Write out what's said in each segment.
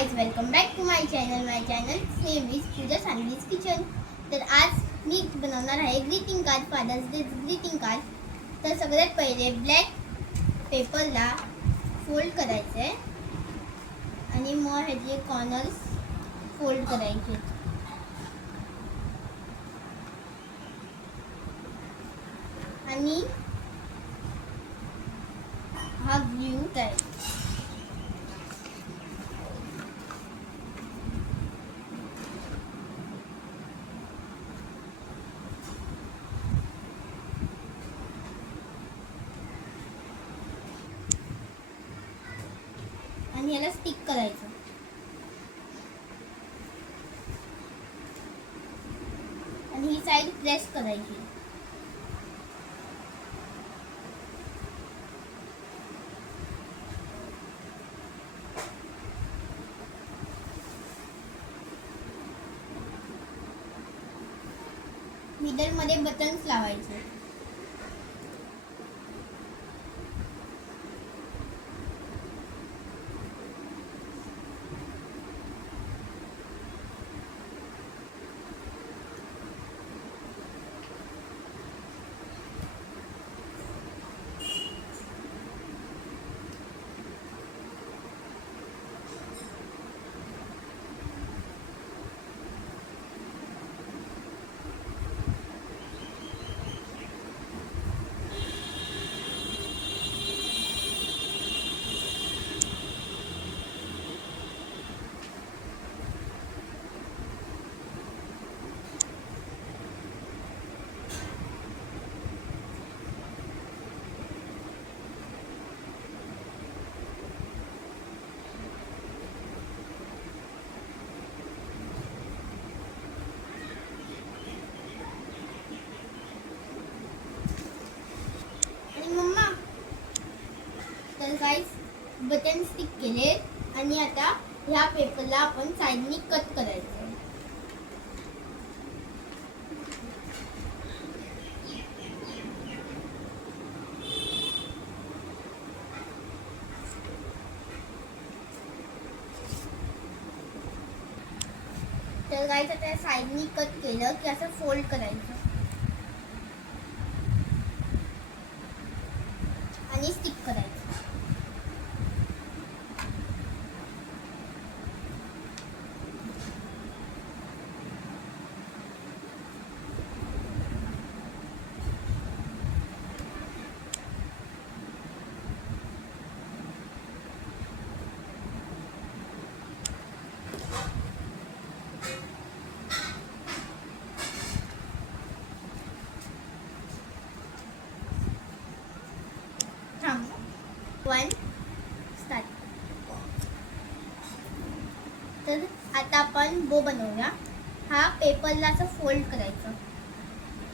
Guys, welcome back to my channel same is Pooja Saanvi's kitchen. तर आज मी बनवणार आहे greeting card, Father's Day greeting card. तर सगळ्यात पहिले ब्लॅक पेपरला फोल्ड करायचे आणि मग ह्याचे कॉर्नर्स फोल्ड करायचे आणि हा ग्लू करायचा. आणि याला स्टिक करायचं. आणि ही साइड प्रेस करायची. मिडल मध्ये बटन्स लावायचे. तर गाइस, बटन स्टिक केले आणि आता ह्या पेपरला आपण साइडनी कट करायचं. तर गाइस, आता साइडनी कट केलं की असं फोल्ड करायचं आणि स्टिक करायचं. One start. तर आता आपण बो बनवूया. हा पेपरला असं फोल्ड करायचं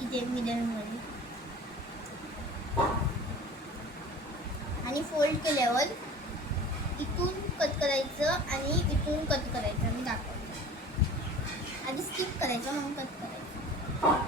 इथे मिडलमध्ये आणि फोल्ड केल्यावर इथून कट करायचं आणि इथून कट करायचं. मी दाखवतो. आधी स्टिक करायचं मग कट करायचं.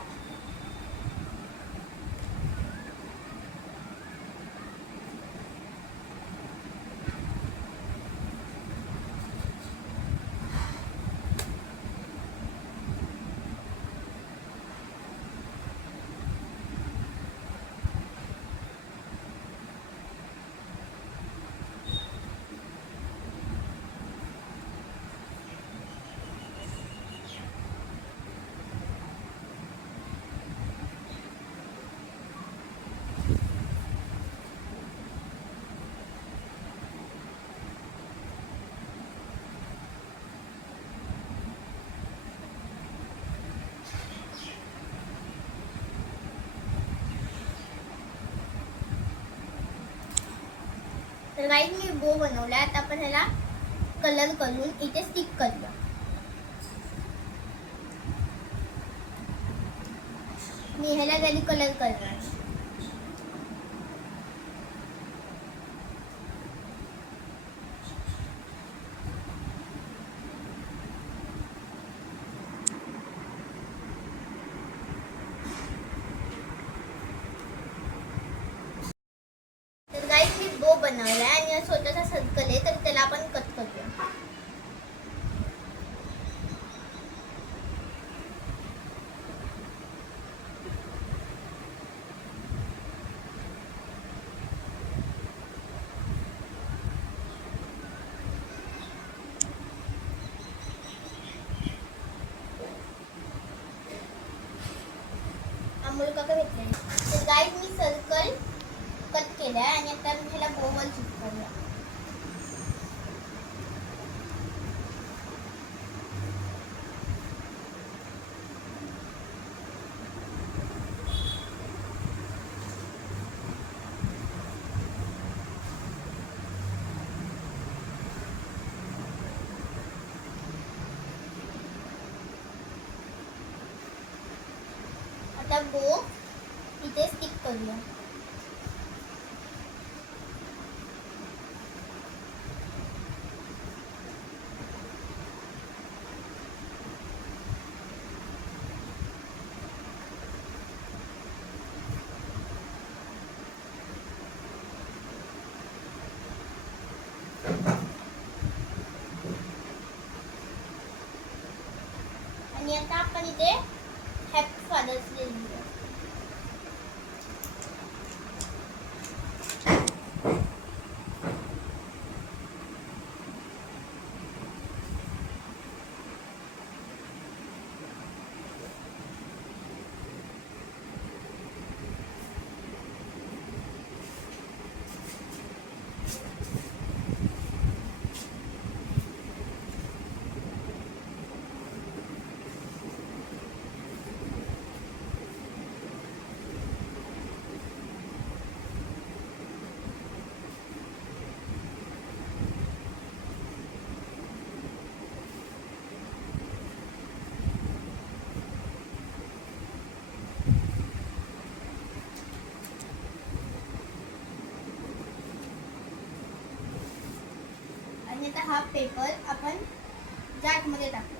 तर गाइस, मी बो बनवला. आता आपण ह्याला कलर करून इथे स्टिक करूया. मी ह्याला रेड कलर करणार. तर गाइस, मी बो बनवलाय आणि स्वतःचा सर्कल आहे, तर त्याला आपण कट करूया. अमोल काका भेटले. तर गाईज मी सर्कल कट केला आहे आणि आता मी ह्याला बोवल चिपकवूया. आता बो इथे स्टिक करूया. आणि आता आपण इथे हॅपी फादर्स डे लिहूया. आणि आता हा पेपर आपण जारमध्ये टाकू.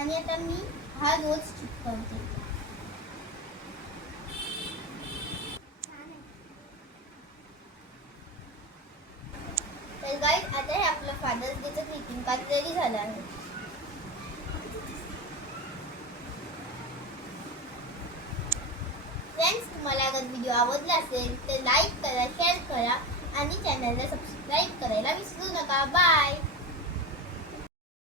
आणि आता मी हा रोज चिपकवते. तर गाईज आता हे आपलं फादर्स डेचं ग्रीटिंग कार्ड रेडी झालं आहे. फ्रेंड्स, तुम्हाला अगर व्हिडिओ आवडला असेल तर लाईक करा, शेअर करा आणि चॅनलला सबस्क्राईब करायला विसरू नका. बाय.